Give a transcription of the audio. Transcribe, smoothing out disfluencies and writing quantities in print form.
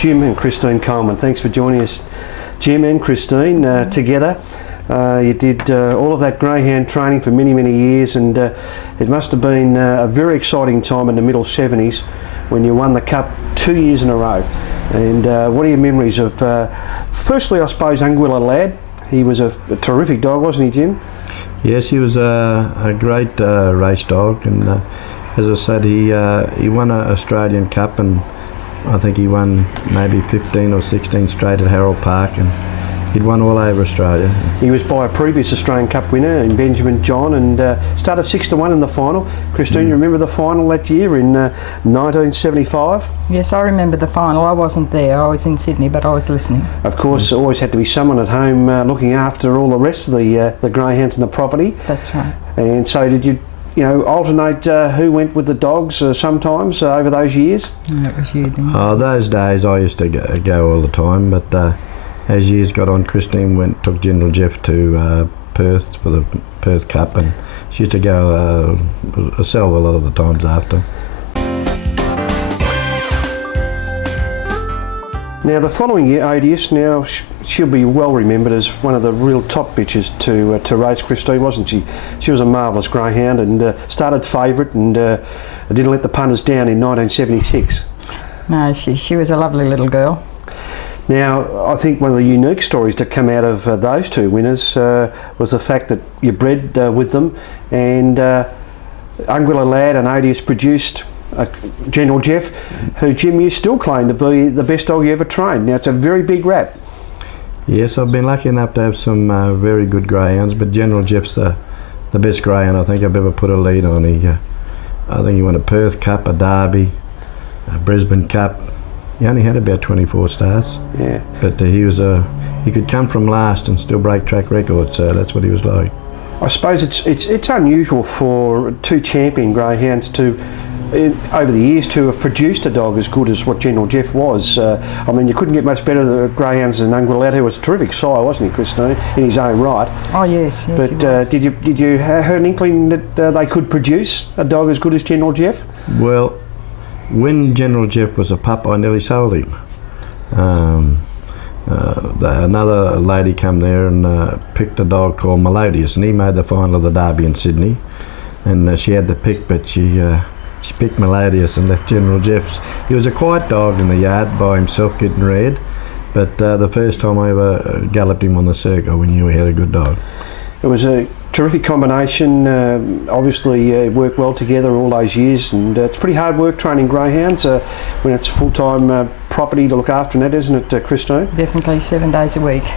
Jim and Christine Coleman. Thanks for joining us, Jim and Christine, together. You did all of that greyhound training for many, many years, and it must have been a very exciting time in the middle 70s when you won the Cup 2 years in a row. And what are your memories of, firstly I suppose, Anguilla Lad? He was a terrific dog, wasn't he, Jim? Yes, he was a great race dog, and as I said, he won an Australian Cup, and I think he won maybe 15 or 16 straight at Harold Park, and he'd won all over Australia. He was by a previous Australian Cup winner in Benjamin John, and started 6-1 in the final. Christine, you remember the final that year in 1975? Yes, I remember the final. I wasn't there. I was in Sydney, but I was listening. Of course, there always had to be someone at home looking after all the rest of the greyhounds in the property. That's right. And so did you alternate who went with the dogs sometimes over those years? No, it was you then. Oh, those days I used to go all the time, but as years got on, Christine took General Jeff to Perth for the Perth Cup, and she used to go herself a lot of the times after. Now the following year, Odious, now she'll be well remembered as one of the real top bitches to race, Christine, wasn't she? She was a marvellous greyhound, and started favourite, and didn't let the punters down in 1976. No, she was a lovely little girl. Now, I think one of the unique stories to come out of those two winners was the fact that you bred with them, and Anguilla Lad and Odious produced General Jeff, who, Jim, you still claim to be the best dog you ever trained. Now, it's a very big rap. Yes, I've been lucky enough to have some very good greyhounds, but General Jeff's the best greyhound I think I've ever put a lead on. I think he won a Perth Cup, a Derby, a Brisbane Cup. He only had about 24 stars. Yeah. But he could come from last and still break track records, so that's what he was like. I suppose it's unusual for two champion greyhounds to, over the years, to have produced a dog as good as what General Jeff was. I mean, you couldn't get much better than greyhounds than Anguilla Lad, who was a terrific sire, wasn't he, Christine, in his own right? Oh yes, yes. But did you have an inkling that they could produce a dog as good as General Jeff? Well, when General Jeff was a pup, I nearly sold him. Another lady come there and picked a dog called Odious, and he made the final of the Derby in Sydney, and she had the pick, but she picked Odious and left General Jeff's. He was a quiet dog in the yard by himself getting reared, but the first time I ever galloped him on the circuit, we knew we had a good dog. It was a terrific combination. Obviously worked well together all those years, and it's pretty hard work training greyhounds when it's full-time property to look after, and that, isn't it, Christine? Definitely 7 days a week.